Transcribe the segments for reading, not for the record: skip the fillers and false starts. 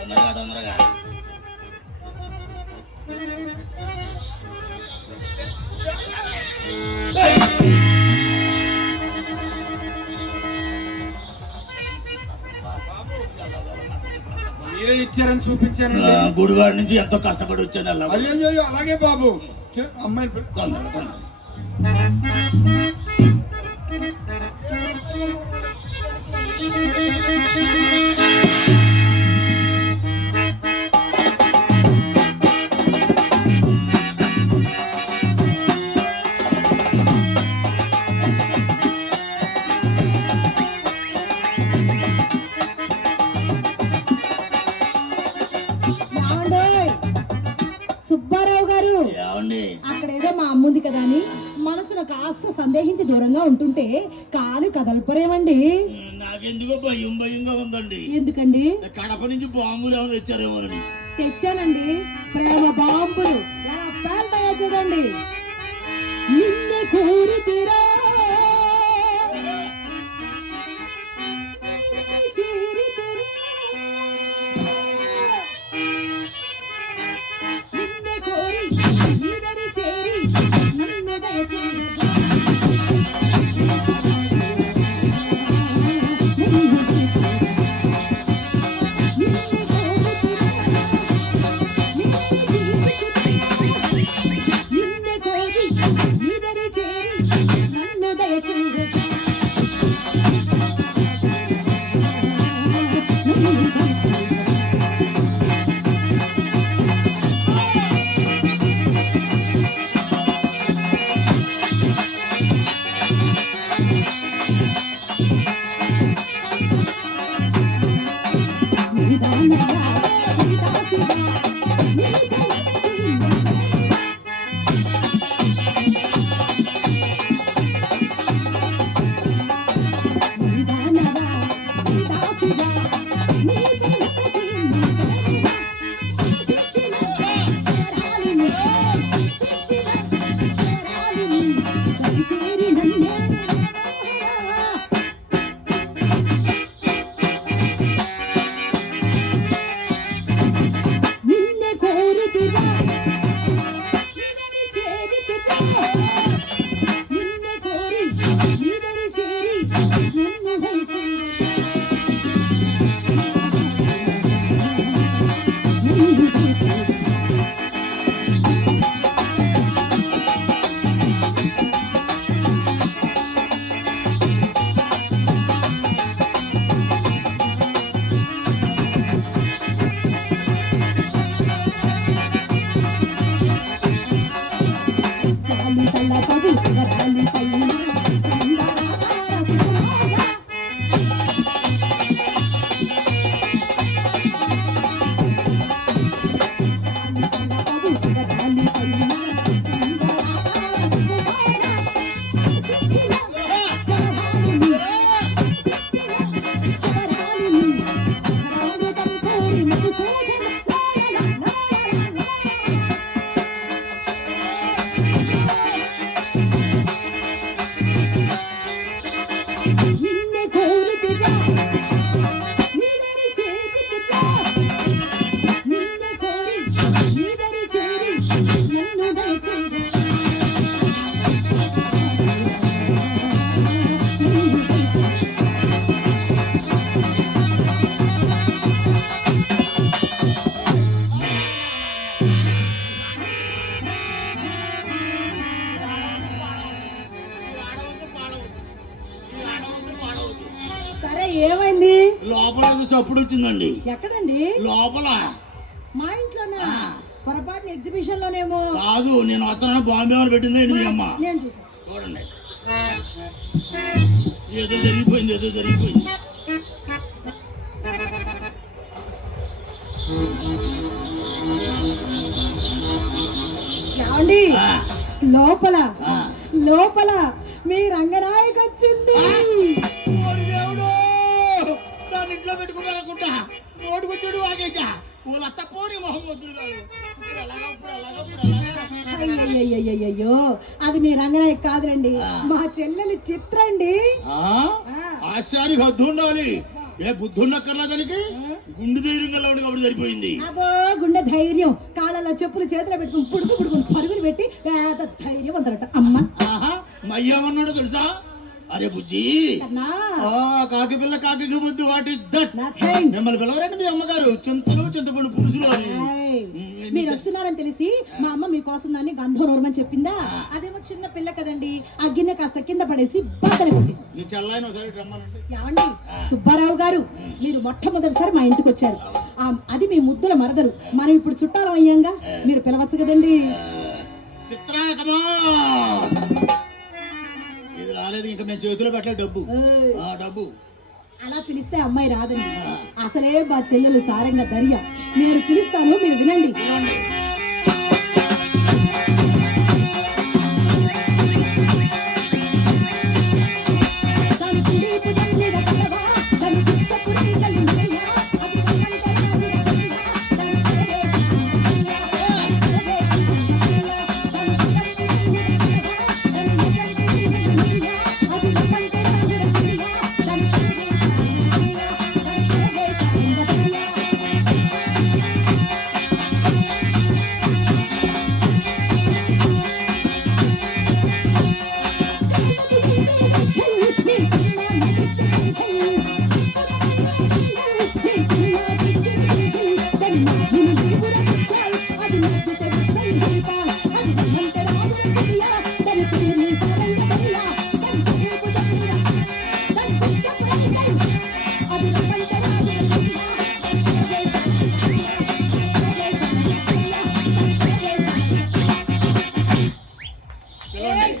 తొందరగా తొందరగా. మీరే ఇచ్చారని చూపించాను. గుడివాడి నుంచి ఎంతో కష్టపడి వచ్చాను. అయ్యో అలాగే బాబు. అమ్మాయి తొందరగా తొందరగా. సుబ్బారావు గారు, అక్కడ ఏదో మా అమ్ముంది కదా అని మనసులో కాస్త సందేహించి దూరంగా ఉంటుంటే కాలు కదలపరేమండి? నాకెందుకో భయం భయంగా ఉందండి. ఎందుకండి? కడప నుంచి బాంబులు ఏమైనా తెచ్చారేమోనని. తెచ్చానండి, ప్రేమ బాంబులు. ఎలా పేల్తాయో చూడండి. నిన్నే కోరితిరా ఏమైంది? లోపల చప్పుడు వచ్చిందండి. ఎక్కడండి? లోపల మా ఇంట్లోనా? పొరపాటున ఎగ్జిబిషన్ లోనేమో. కాదు, నేను వస్తాను. బాంబే అని పెట్టింది మీ అమ్మ. నేను చూసాను. చూడండి, ఏదో జరిగిపోయింది, ఏదో జరిగిపోయింది. ఏమండి, లోపల లోపల మీ రంగనాయకు వచ్చింది. దాని ఇంట్లో పెట్టుకున్నారనుకుంటా. నోటుకొచ్చాడు వాగేసా. వాళ్ళత్త పోనీ మొహమ్మద్దులు గారు. అయ్యో, అది మీ రంగనాయకు కాదులండి, మా చెల్లెలి చిత్రండి. ఆశ్చర్య హద్దు ఉండాలి. ఏ బుద్ధి ఉన్నక్కర్లా దానికి గుండు ధైర్యం గల కాబట్టి సరిపోయింది. అబ్బో గుండె ధైర్యం, కాళ్ళలో చెప్పులు చేతిలో పెట్టుకుని పుడుకుని పరుగులు పెట్టి వేద ధైర్యం అంటారట అమ్మ. ఆహా మయ్యేమన్నాడో తెలుసా? అరే బుజ్జి, కన్నా కాకి పిల్ల కాకి ముద్దు వాటి దట్ nothing. మిమ్మల్ని పిలవరండి మీ అమ్మగారు చింతలు చింతపండు పురుషులు అని. ఏయ్, మీరు వస్తున్నారని తెలిసి మా అమ్మ మీకోసం దాన్ని గంధం నోరమని చెప్పిందా. అదేమో చిన్న పిల్ల కదండి, ఆ గిన్నె కాస్త కింద పడేసి బద్దలు కొట్టింది. నీ చెల్లాయిన ఒకసారి రమ్మనండి. ఏమండి సుబ్బారావు గారు, మీరు మొట్టమొదటిసారి మా ఇంటికి వచ్చారు. అది మీ ముద్దుల మరదరు. మనం ఇప్పుడు చుట్టాలం అయ్యాంగా, మీరు పిలవచ్చు కదండి. చిత్రా కమా, ఇది రాలేదు ఇంకా మేము చేతిలో పెట్టలే డబ్బు. ఏయ్, డబ్బు అలా పిలిస్తే అమ్మాయి రాదండి. అసలే మా చెల్లెలు సారంగా దర్యా. నేను పిలుస్తాను, మీరు వినండి. దాని కుడి భుజం మీద కలవా, దాని చుట్ట కుడి కలిందయ్య, అది రమ్మంటే రాదుల చెయ్య, దాని ప్రవేశ దాని కుడి మీద కలవా, దాని ముఖం కుడి కలిందయ్య, అది రమ్మంటే రాదుల చెయ్య, దాని ప్రవేశ దాని ప్రవేశ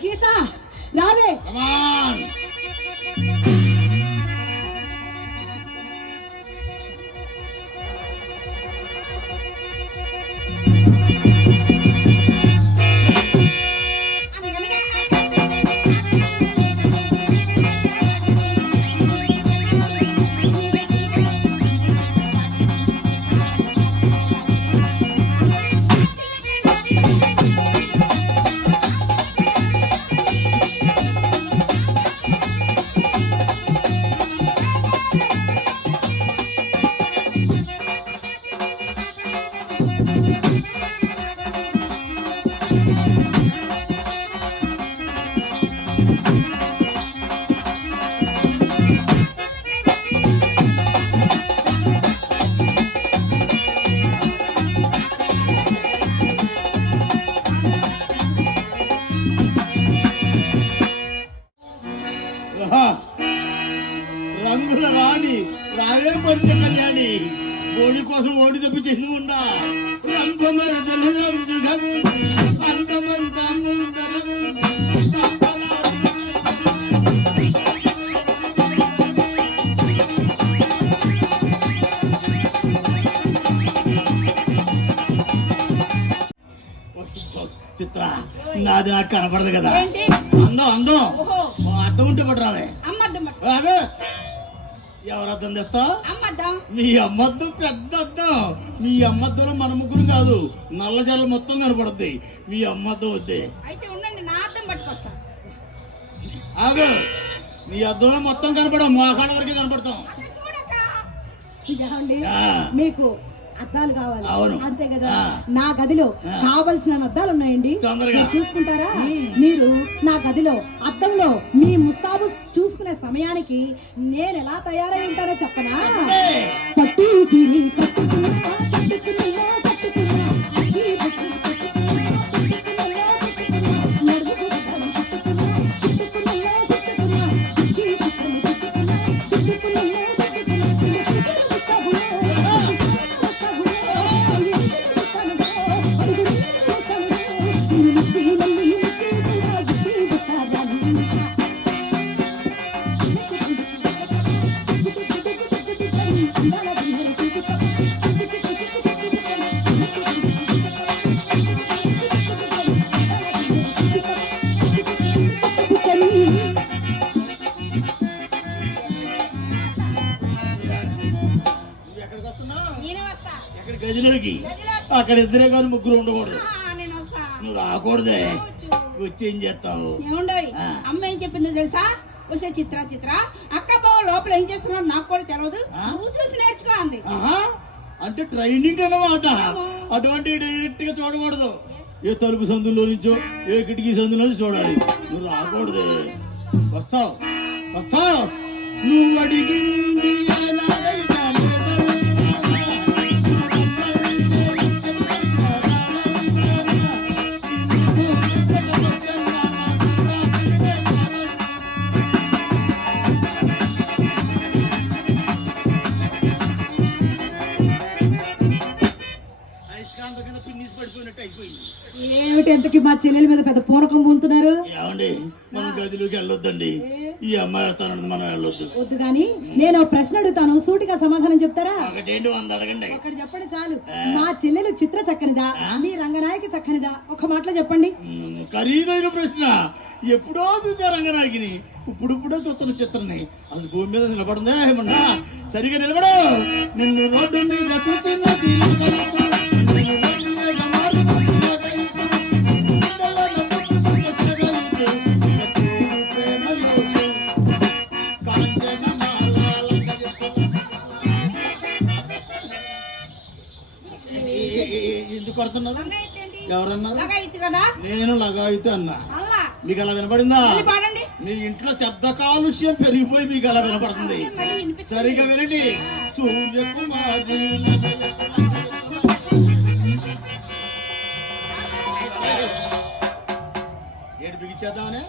గీత రావే. కమాన్. రంగుల రాణి రావే పంచ కళ్యాణి, ఓడి కోసం ఓడి తప్పి చేసి ఉండా రంగమరదలు రంజుగము అంతమంతము చిత్ర నాది నాకు కనపడదు కదా. ఏంటి? అందం అందం ఓహో. అర్థం ఉంటే పట్టు రావే. అమ్మద్దం రావే. ఎవరు అర్థం తెస్తా? అమ్మద్దం. మీ అమ్మద్దం పెద్ద అద్దం. మీ అమ్మద్దంలో మన ముగ్గురు కాదు, నల్ల జల్ల మొత్తం కనపడుద్ది. మీ అమ్మద్దం వద్దే. అయితే ఉండండి, నా అద్దం పట్టుకొస్తా. ఆగు, మీ అద్దంలో మొత్తం కనపడం, మోకాళ్ళ వరకే కనపడతాం. అక్కడ చూడక్క. ఇదేమండి, ఆ. మీకు అద్దాలు కావాలి అవును. అంతే కదా. ఆ. నా గదిలో కావలసిన అద్దాలు ఉన్నాయండి, తొందరగా. మీరు చూసుకుంటారా? మీరు నా గదిలో అద్దంలో మీ ముస్తాబు చూసుకునే సమయానికి నేను ఎలా తయారై ఉంటానో చెప్పనా? పట్టు సిరి కట్టుకున్నా, కట్టుకున్నా, కట్టుకున్నా, ఈ బుట్టు కట్టుకున్నా, కట్టుకున్నా, కట్టుకున్నా, నడుము బుట్టలు చుట్టుకున్నా, చుట్టుకున్నా, చుట్టుకున్నా, దిష్టి చుట్టలు చుట్టుకున్నా, చుట్టుకున్నా, చుట్టుకున్నా, ఇలా చుట్టలు ముస్తాబులో, ముస్తాబులో, ఎందుకు ముస్తాబులో, అడుగులు ముస్తాబులో, నిన్ను ముచ్చి నన్ను ముచ్చి కూడా గిట్టి ముస్తాబాలు. ఎక్కడికి వస్తున్నావు? నేనే వస్తా. ఎక్కడ గదిలోకి? గదిలో. అక్కడ ఇద్దరే కాదు, ముగ్గురు ఉండకూడదు. నేను వస్తా. నువ్వు రాకూడదే. రావచ్చు. వచ్చి ఏం చేస్తావు? ఏముండోయ్, ఆ. అమ్మ ఏం చెప్పిందో తెలుసా? వస్తే చిత్ర చిత్ర అక్క బావ లోపల ఏం చేస్తున్నావు నాకు కూడా తెలియదు నువ్వు చూసి నేర్చుకో అంది. ఆహా, అంటే ట్రైనింగ్ అన్నమాట. అటువంటి డైరెక్ట్ గా చూడకూడదు. ఏ తలుపు సందులో నుంచో ఏ కిటికీ సందులో నుంచి చూడాలి. నువ్వు రాకూడదు. వస్తావు వస్తావు నువ్వు అడిగింది ఏనాడైనా అయస్కాంతం కింద పిన్నిసి పడిపోయినట్టు అయిపోయింది. ఏమిటి ఎంతకి మా చెల్లెల మీద పెద్ద పూనకం పొందుతున్నారు? ఏమండి మనం గదిలోకి వెళ్ళొద్దండి. ఈ అమ్మాయి వస్తానండి, మనం వెళ్ళొద్దు. వద్దు గాని నేను ఓ ప్రశ్న అడుగుతాను, సూటిగా సమాధానం చెప్తారా? ఒకటేంటి 100 అడగండి. ఒకటి చెప్పండి చాలు. మా చెల్లెలు చిత్ర చక్కనిదా, మీ రంగనాయకి చక్కనిదా? ఒక మాటలో చెప్పండి. ఖరీదైన ప్రశ్న. ఎప్పుడో చూసా రంగనాయకిని, ఇప్పుడిప్పుడో చూస్తున్న చిత్రని. అది భూమి మీద నిలబడిందే ఏమన్నా? సరిగా నిలబడు. నిన్ను రోడ్డు మీద చూసిన ఎందుకు కొడుతున్నారు? లగాయత్ ఏంటి? ఎవరన్నారు? లగాయత్ కదా నేను లగాయితే అన్నా. అల్లా మీకు అలా వినపడిందా? మళ్ళీ పాడండి. మీ ఇంట్లో శబ్ద కాలుష్యం పెరిగిపోయి మీకు అలా వినపడుతుంది. మళ్ళీ వినిపిస్తుంది. సరిగా వినండి. సూర్యకుమారి ఏడు బిగించేద్దామనే.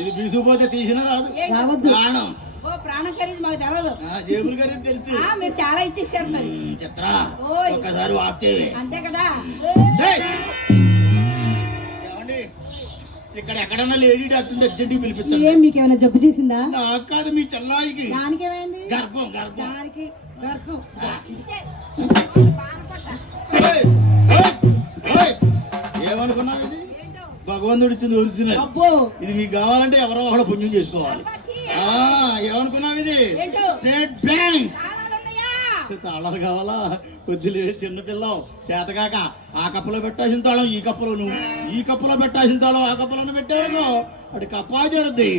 ఇది బీసుకుపోతే తీసినా రాదు. ఏంటి? రావద్దు. ప్రాణం. ఓ ప్రాణం ఖరీదు మాకు తెలియదు. జేబులు గారికి తెలుసు. మీరు చాలా ఇచ్చేసారు మరి. చిత్ర ఓయ్. ఒక్కసారి వాప్ చేయవే. అంతే కదా. ఏయ్! ఏమండి, ఇక్కడ ఎక్కడన్నా లేడీ డాక్టర్ అర్జెంట్గా పిలిపించండి. ఏం మీకేమైనా జబ్బు చేసిందా? నాకు కాదు, మీ చెల్లాయికి దానికేమైంది? గర్భం గర్భం. దానికి గర్భం. ఇదే. బాధపడ్డా. ఏయ్! ఏయ్! ఏయ్! ఏమనుకున్నావు? ఇది ఏంటో భగవంతుడు ఇచ్చింది ఒరిజినల్. అబ్బో, ఇది మీకు కావాలంటే ఎవరో ఒకడ పుణ్యం చేసుకోవాలి. అబ్బాచి. ఏమనుకున్నావు? ఇది ఏంటో? State Bank. కావాలన్నయ్యా. తాళాలు కావాలా? కొద్దిలే చిన్నపిల్లవు చేతకాక ఆ కప్పులో పెట్టాల్సిన తాళం ఈ కప్పులో, నువ్వు ఈ కప్పులో పెట్టాల్సిన తాళం ఆ కప్పులో పెట్టావనుకో అటు కప్పా జడుద్ది,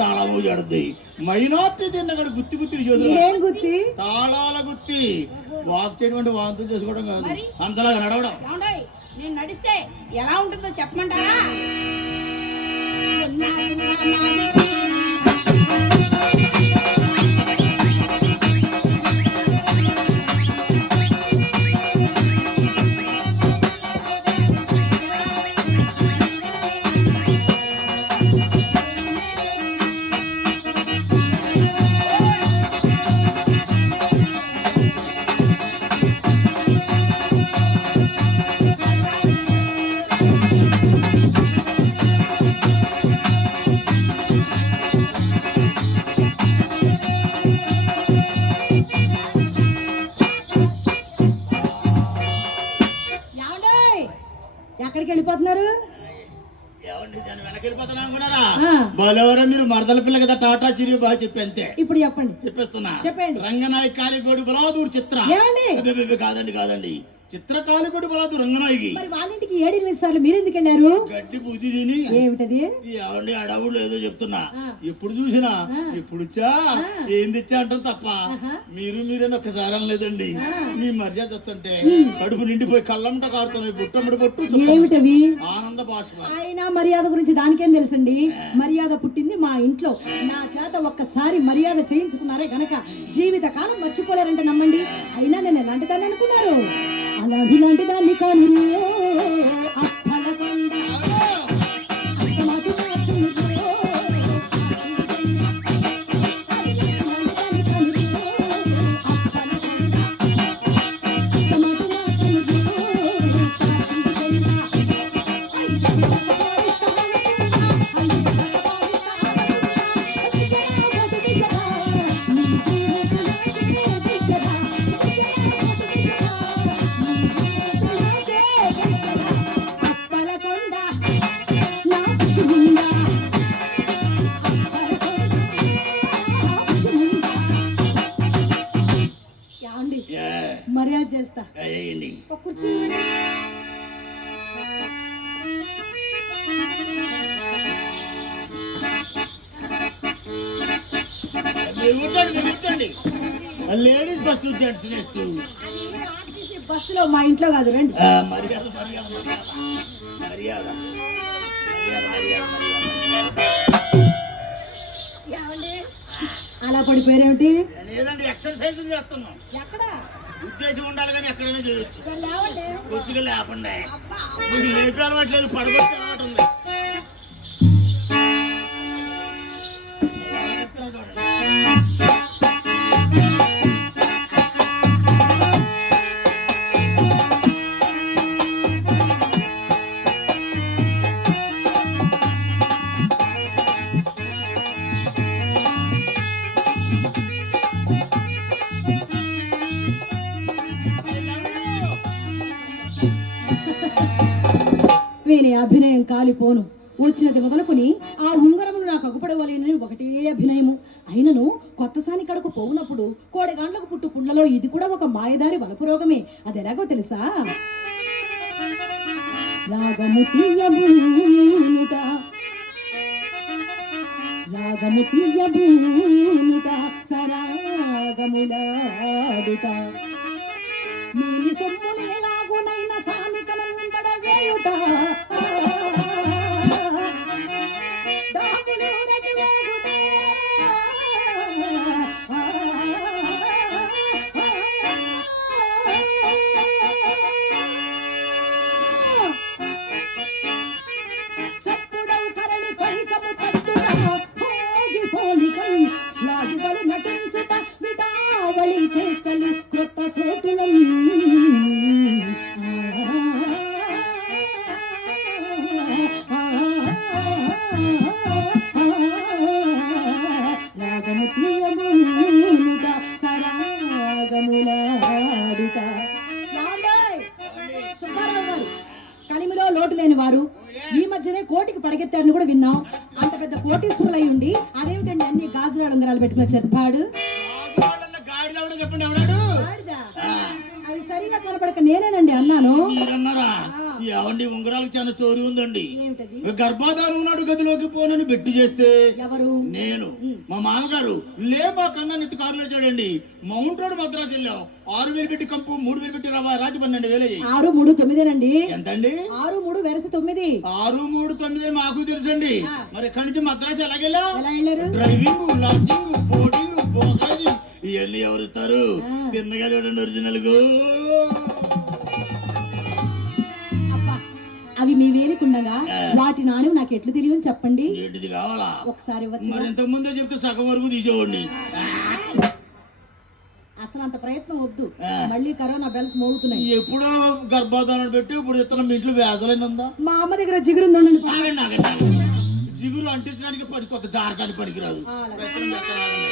తాళము జడుద్ది. మైనార్టీ తిన్న అక్కడ గుత్తి గుత్తి చేతులు. ఏం గుత్తి? తాళాల గుత్తి. వాక్ చేయడం వాంతులు చేసుకోవడం కాదు, మరి? అంతలాగా నడవడం. ఏమండోయ్, నేను నడిస్తే ఎలా ఉంటుందో చెప్పమంటారా? ఏమండోయ్, ఎక్కడికి వెళ్ళిపోతున్నారు? ఏమండి, దాన్ని వెనకెళ్ళిపోతున్నా అనుకున్నారా? ఆ. బాలెవరో మీరు మరదల పిల్ల కదా, టాటా చిరి బాగా చెప్పి అంతే ఇప్పుడు చెప్పండి. చెప్పేస్తున్నా. చెప్పండి. రంగనాయక్ కాలిగోడి బలాదూర్ చిత్ర. ఏమండి? అబ్బబ్బబ్బ, కాదండి కాదండి, చిత్ర కాలిగోడి బలాదూర్ రంగనాయకి. మరి వాళ్ళ ఇంటికి 7-8 సార్లు మీరెందుకు వెళ్ళారు? గడ్డి బుద్ధి తిని. ఏమిటది? ఏమండి అడవుడు ఏదో చెప్తున్నా. ఆ. ఎప్పుడు చూసినా ఆ. ఇప్పుడుచ్చా ఏం తెచ్చా అంటాం తప్ప ఆహా. మీరేని ఒక్కసారి అనలేదండి. ఆ. మీ మర్యాద వస్తుంటే కడుపు నిండిపోయి కళ్ళంట కారుతున్నాయి. బుట్టమ్మడి బొట్టు ఏమిటవి? ఆనంద బాష్ప. ఆయన మర్యాద గురించి దానికేం తెలుసండి? మర్యాద పుట్టింది మా ఇంట్లో. నా చేత ఒక్కసారి మర్యాద చేయించుకున్నారే గనక జీవిత కాలం మర్చిపోలేరంటే నమ్మండి. అయినా నేను ఎలాంటి దాన్ని అనుకున్నారు? అలాంటి దాన్ని కాను. మర్యాద చేస్తా. అయ్యండి. ఒక కుర్చీ ఇవ్వండి. మీరు కూర్చోండి ladies first gents next. RTC బస్సులో మా ఇంట్లో కాదు రండి. మర్యాద ఏమండి అలా పడిపోయారేమిటి? లేదండి, ఎక్సర్సైజ్ చేస్తున్నాం. ఎక్కడ? ఉద్దేశం ఉండాలి కానీ ఎక్కడైనా చేయొచ్చు. లేవండి. కొద్దిగా లేకుండా మీకు లేపి అలవాట్లేదు, పడగొట్టే అలవాటు ఉంది. వీని అభినయం కాలిపోను. వచ్చినది మొదలుకొని ఆ ఉంగరమును నాకు అగుపడవలేనని ఒకటే అభినయము. అయినను కొత్త సాని కడకు పోవునప్పుడు కోడెగాండ్లకు పుట్టు పుండ్లలో ఇది కూడా ఒక మాయదారి వలపు రోగమే. అది ఎలాగో తెలుసా? రాగము తీయబూనుట, రాగము తీయబూనుట, సరాగములాడుట, నీలి సొమ్ముని ఎలాగునైన సానికను పడవేయుట, దాముని ఉరగి వాగుట, చప్పుడవు కరణి పైకము పట్టుట, భోగి పోలికం స్లాగుబడి నటించుట, విటావళి చేస్తలు క్రొత్త చోటులను రాగము తీయబూనుట, సరాగములాడుట. సుబ్బారావు గారు కలిమిలో లోటు లేని వారు ఈ మధ్యనే కోటికి పడగెత్తారని కూడా విన్నాం. అంత పెద్ద కోటీశ్వరులై ఉండి అదేమిటండి అన్ని గాజురాడు ఉంగరాలు పెట్టుకున్న చెప్పాడు. చెప్పండి ఎవడాడు? అవి సరిగా కనపడక నేనేనండి అన్నాను. మీరన్నారా? ఏమండి, ఉంగరాలకు చాలా స్టోరీ ఉందండి. ఏమిటది? గర్భాధానం నాడు గదిలోకి పోనని బెట్టు చేస్తే ఎవరు? నేను, మా మామగారు మా కన్నా నెత్తి కారులో చూడండి మౌంట్ రోడ్ మద్రాసు వెళ్ళాం. 6,000 పెట్టి కంపు, 3,000 పెట్టి రాజు 12,000. 6, 3, 9 ఎంతండి? 6, 3 వెరస 9. 6, 3, 9 మాకు తెలుసండి. మరి ఎక్కడి నుంచి మద్రాసు ఎలాగెళ్ళా? ఎలా వెళ్ళారు? డ్రైవింగ్, లాడ్జింగ్, బోర్డింగ్, బోగాజీ ఇవన్నీ ఎవరు ఇస్తారు? తిన్నగా చూడండి ఒరిజినల్ గు. అబ్బా, అవి మీ వేలికుండగా వాటి నాణ్యం నాకు ఎట్లు తెలియని చెప్పండి. ఏంటిది కావాలా? ఒకసారి మరి ఇంతకు ముందే చెప్తే సగం వరకు తీసేవాడిని. అసలు అంత ప్రయత్నం వద్దు. మళ్ళీ కరోనా బెల్స్ మోగుతున్నాయి. ఎప్పుడు గర్భాధానం పెట్టి ఇప్పుడు ఇతను మీ ఇంట్లో వ్యాధులైన ఉందా? మా అమ్మ దగ్గర జిగురుందండి. జిగురు అంటించడానికి పని, కొత్త జారడానికి పనికిరాదు. ప్రయత్నం చేస్తాను.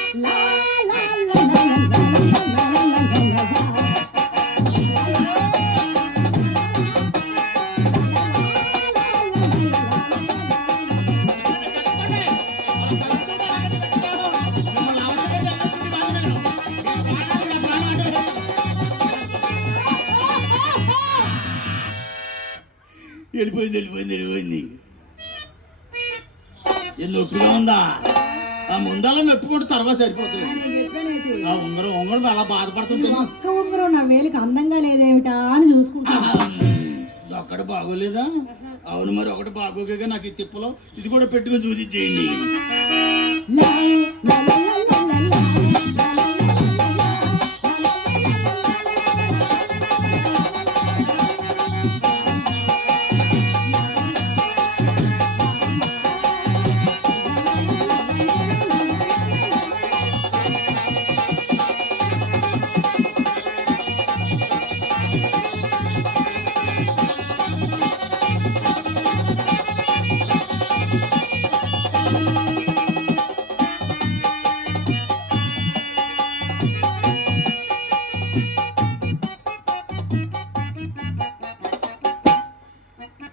వెళ్ళిపోయింది. నొప్పిగా ఉందా? ఆ ముందాల నొప్పుకుంటే తర్వాత సరిపోతుంది. ఆ ఉంగరం అలా బాధపడుతుంది. ఒక్క ఉంగరం నా వేలికి అందంగా లేదేమిటా అని చూసుకుంటా. ఒక్కటి బాగోలేదా? అవును, మరి ఒకటి బాగోగా నాకు ఈ తిప్పలో ఇది కూడా పెట్టుకుని చూసి చేయండి.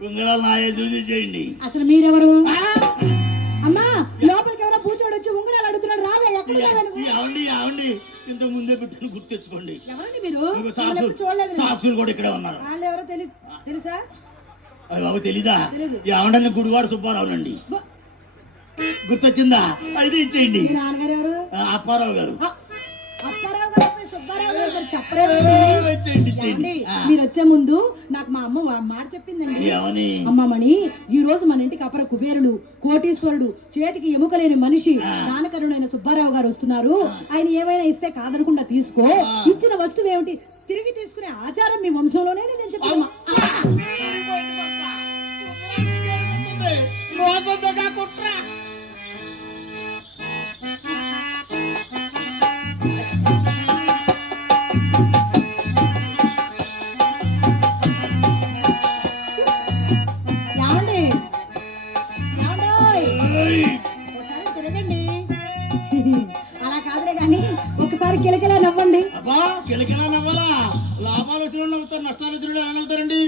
ఉంగరాలు నాయే చూసి చేయండి. అసలు మీరెవరు? అమ్మా, లోపలికి ఎవరో పూచోడు వచ్చి ఉంగరాలు అడుగుతున్నాడు. రావే, ఎక్కడ ఏమండి ఇంతకు ముందే పెట్టిన గుర్తు తెచ్చుకోండి. ఎవరండి మీరు? సాక్షులు కూడా ఇక్కడే ఉన్నారు. వాళ్ళు ఎవరో తెలుసా? అది బాబు తెలీదా? ఏమంటే గుడివాడ సుబ్బారావునండి. గుర్తొచ్చిందా? అయితే ఇచ్చేయండి. మీ నాన్నగారు ఎవరు? అప్పారావు గారు. ఆ, అప్పారావు గారు పోయి సుబ్బారావు గారు మరి చెప్పలేదు. ఇచ్చేయండి, ఏమండి, ఇచ్చేయండి. మీరు వచ్చే ముందు నాకు మా అమ్మ మాట చెప్పిందండి. ఏమని? అమ్మమ్మని ఈ రోజు మన ఇంటికి అపర కుబేరుడు, కోటీశ్వరుడు, చేతికి ఎముకలేని మనిషి దానకరుడైన సుబ్బారావు గారు వస్తున్నారు. ఆయన ఏమైనా ఇస్తే కాదనకుండా తీసుకో. ఇచ్చిన వస్తువు ఏమిటి తిరిగి తీసుకునే ఆచారం మీ వంశంలోనే లేదని చెప్పమ్మా. ఏమండి? ఏమండోయ్? ఒకసారి తిరగండి. అలా కాదులే గాని ఒకసారి కిలకిలా నవ్వండి. అబ్బా కిలకిలా నవ్వాలా? లాభాలు వచ్చిన నవ్వుతారు, నష్టాలు వచ్చిన ఎలా నవ్వుతారండి?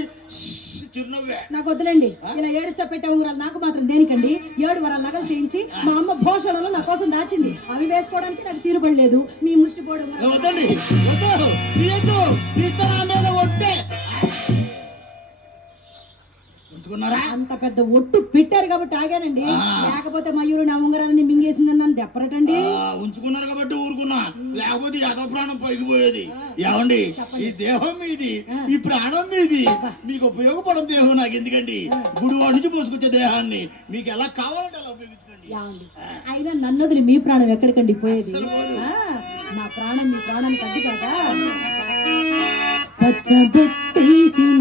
చిరునవ్వే. నాకు వద్దులేండి. ఇలా ఏడుస్తా పెట్టే ఉంగరాలు నాకు మాత్రం దేనికండి? 7 వరాల నగలు చేయించి మా అమ్మ భోషణలో నా కోసం దాచింది. అవి వేసుకోవడానికి నాకు తీరుబడలేదు. మీ ముష్టి పోవడం వద్దండి, వద్దు, తీయద్దు, తీస్తే నా మీద ఒట్టే. ఉంచుకున్నారా? అంత పెద్ద ఒట్టు పెట్టారు కాబట్టి ఆగానండి. లేకపోతే మయూరు నా ఉంగరాలని మింగేసిందని నన్ను దెప్పరటండి. ఉంచుకున్నారు కాబట్టి ఊరుకున్నా, లేకపోతే అదో ప్రాణం పైకి పోయేది. ఏమండి, ఈ దేహం మీది, ఈ ప్రాణం మీది, మీకు ఉపయోగపడడం దేహం నాకు ఎందుకండి? గుడివాడి నుంచి మోసుకొచ్చే దేహాన్ని మీకు ఎలా కావాలంటే అలా ఉపయోగించుకోండి. అయినా నన్ను వదిలి మీ ప్రాణం ఎక్కడికండి పోయేది? నా ప్రాణం మీ ప్రాణానికి అడ్డు కదా. పచ్చబొట్టేసిన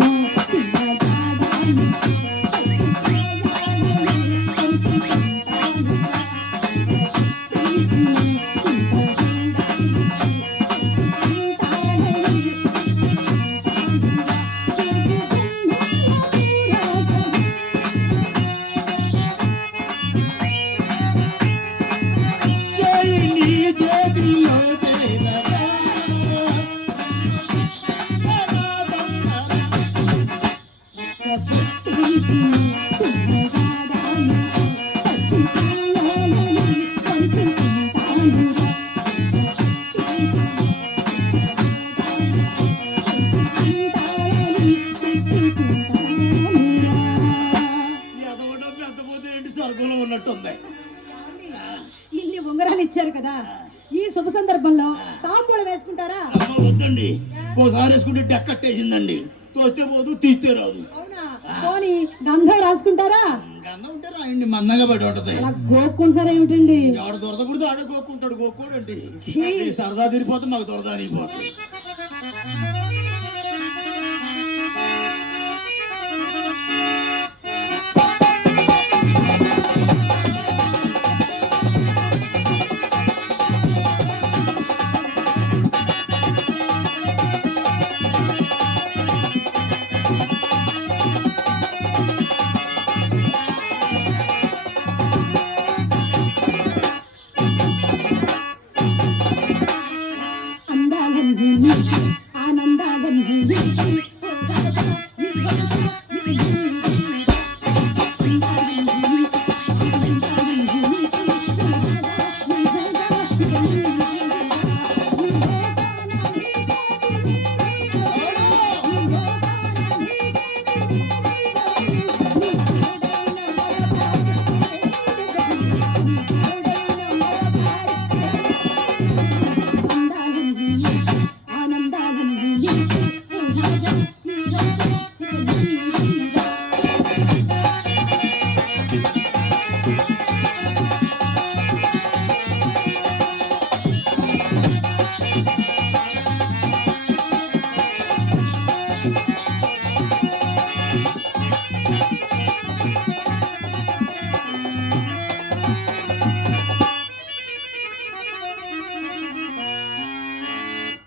స్వర్గంలో ఉన్నట్టుంది. ఇన్ని ఉంగరాలు ఇచ్చారు కదా, ఈ శుభ సందర్భంలో తాంబూలం వేసుకుంటారా? అమ్మ వద్దండి, ఓసారి వేసుకుంటే డెక్కట్టేసిందండి. తోస్తే పోదు, తీస్తే రాదు. అవునా? పోనీ గంధం రాసుకుంటారా? గంధం ఉంటే రాయండి, మందంగా పడి ఉంటది. అలా గోక్కుంటారా ఏమిటండి? ఎవడు దొరదకూడదు ఆడే గోక్కుంటాడు. గోక్కోడండి. సరదా తిరిగిపోతే మాకు దొరద అనిపోతుంది.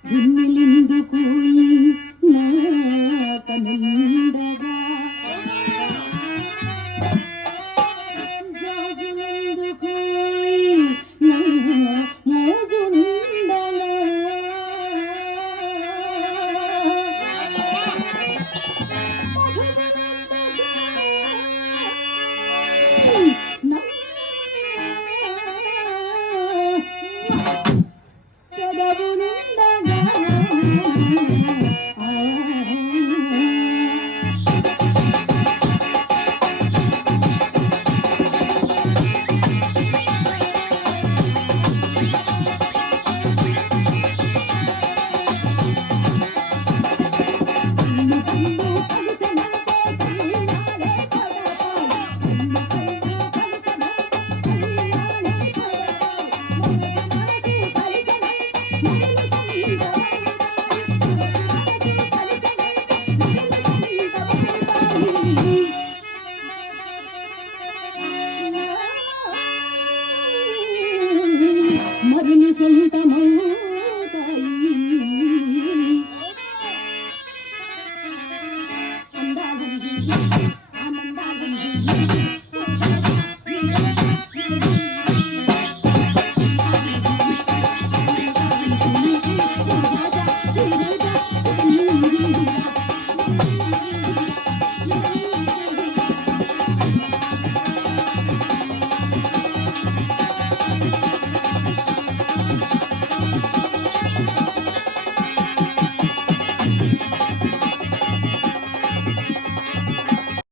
గిన్నెలిందుకు నా కనులు చెయ్యి